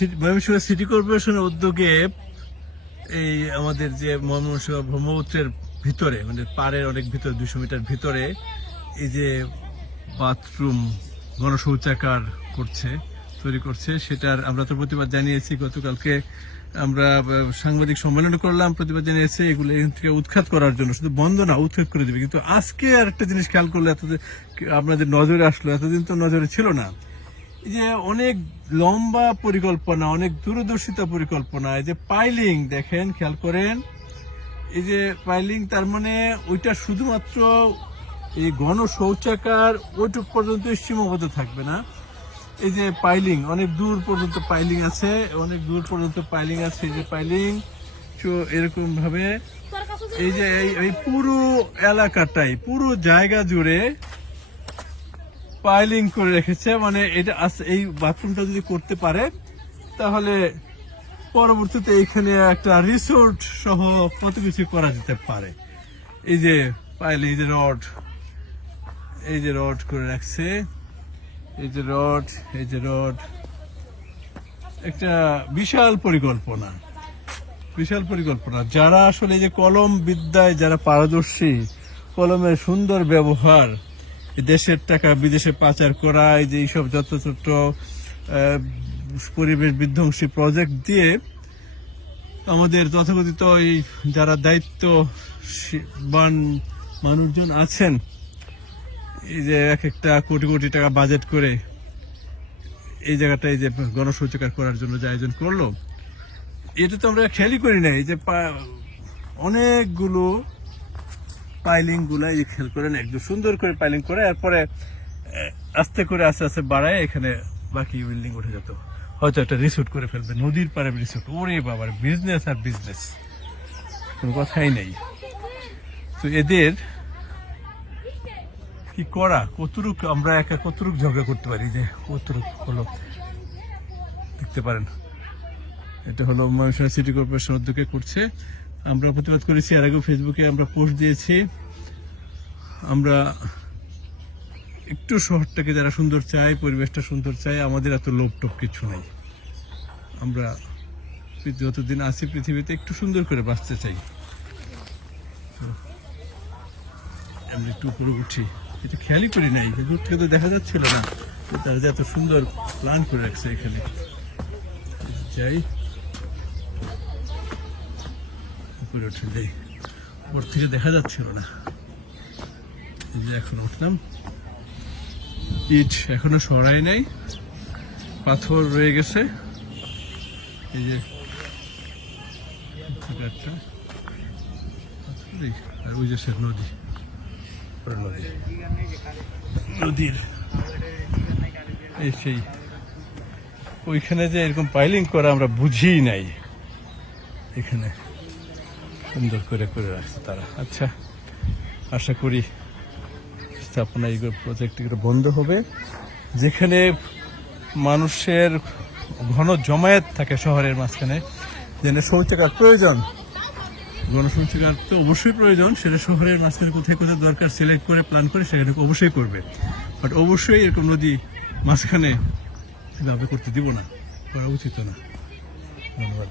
City- Mymensingh city কর্পোরেশনের উদ্যোগে এই আমাদের যে ময়মনসিংহ ব্রহ্মপুত্রের ভিতরে মানে পাড়ের অনেক ভিতরে, দুশো মিটার ভিতরে, এই যে বাথরুম গণশৌচাগার করছে, তৈরি করছে, সেটার আমরা তো প্রতিবাদ জানিয়েছি। গতকালকে আমরা সাংবাদিক সম্মেলন করলাম, প্রতিবাদ জানিয়েছি, এগুলো এখান থেকে উৎখাত করার জন্য। শুধু বন্ধ না, উৎখাত করে দিবে। কিন্তু আজকে আরেকটা জিনিস খেয়াল করলে এতদিন, আপনাদের নজরে আসলো, এতদিন তো নজরে ছিল না। যে অনেক লম্বা পরিকল্পনা, অনেক দূরদর্শিতা পরিকল্পনা, এই যে পাইলিং দেখেন, খেয়াল করেন, এই যে পাইলিং তার মানে ওইটা শুধুমাত্র এই গণ শৌচাগার ওইটুক পর্যন্ত সীমাবদ্ধ থাকবে না। এই যে পাইলিং অনেক দূর পর্যন্ত পাইলিং আছে, অনেক দূর পর্যন্ত পাইলিং আছে, এই যে পাইলিং তো এরকম ভাবে এই যে এই পুরো এলাকাটাই, পুরো জায়গা জুড়ে পাইলিং করে রেখেছে মানে এটা এই বাথরুমটা যদি করতে পারে, তাহলে পরবর্তীতে এখানে একটা রিসোর্ট সহ কত কিছু করা যেতে পারে। এই যে পাইলে এই যে রড এই যে রড করে রাখছে, এই যে রড এই যে রড একটা বিশাল পরিকল্পনা বিশাল পরিকল্পনা। যারা আসলে যে কলম বিদ্যায় যারা পারদর্শী, কলমের সুন্দর ব্যবহার দেশের টাকা বিদেশে পাচার করা, এই যে এইসব যত ছোট পরিবেশ বিধ্বংসী প্রজেক্ট দিয়ে আমাদের তথাকথিত এই যারা দায়িত্ববান মানুষজন আছেন, এই যে এক একটা কোটি কোটি টাকা বাজেট করে এই জায়গাটা এই যে গণশৌচাগার করার জন্য যে আয়োজন করল, এটা তো আমরা খেয়ালই করি নাই যে অনেকগুলো পাইলিংগুলা এই যে খেয়াল করেন, একদম সুন্দর করে পাইলিং করে, এরপরে আস্তে করে, আস্তে আস্তে বাড়ায় এখানে বাকি বিল্ডিং উঠে যেত। হয়তো একটা রিসোর্ট করে ফেলবে, নদীর পাড়ে রিসোর্ট ওরে বাবার বিজনেস আর বিজনেস কোনো কথাই নেই। তো এদের কি করা? কতটুক আমরা একা কতটুক ঝগড়া করতে পারি যে কতটুক হলো? দেখতে পারেন। এটা হলো ময়মনসিংহ সিটি কর্পোরেশন উদ্যোগে করছে আমরা প্রতিবাদ করেছি আর আগেও ফেসবুকে আমরা পোস্ট দিয়েছি। আমরা একটু শহরটাকে যারা সুন্দর চাই পরিবেশটা সুন্দর চাই আমাদের এত লোভ টোপ কিছু নাই। আমরা যতদিন আছি পৃথিবীতে একটু সুন্দর করে বাঁচতে চাই। এমনি একটু উপরে উঠি। এটা খেয়ালই করি নাই দূর থেকে তো দেখা যাচ্ছিল না তারা যে এত সুন্দর প্ল্যান করে রাখছে এখানে। যাই উপরে উঠে যাই ওর থেকে দেখা যাচ্ছিল না। যে এখন উঠলাম। ইট এখনও সরাই নাই। পাথর রয়ে গেছে। এই যে আর ওই যে সে নদী। নদী নদীর। এই সেই। ওইখানে যে এরকম পাইলিং করা আমরা বুঝিই নাই। এখানে। সুন্দর করে করে রাখছে তারা। আচ্ছা আশা করি স্থাপনা এগুলো প্রজেক্ট এগুলো বন্ধ হবে। যেখানে মানুষের ঘন জমায়েত থাকে শহরের মাঝখানে, যেখানে শৌচাগার প্রয়োজন। গণশৌচাগার তো অবশ্যই প্রয়োজন, সেটা শহরের মাঝখানে কোথায় কোথায় দরকার সিলেক্ট করে প্ল্যান করে, সেখানে অবশ্যই করবে। বাট অবশ্যই এরকম নদী মাঝখানে এভাবে করতে দিব না, করা উচিত না। ধন্যবাদ।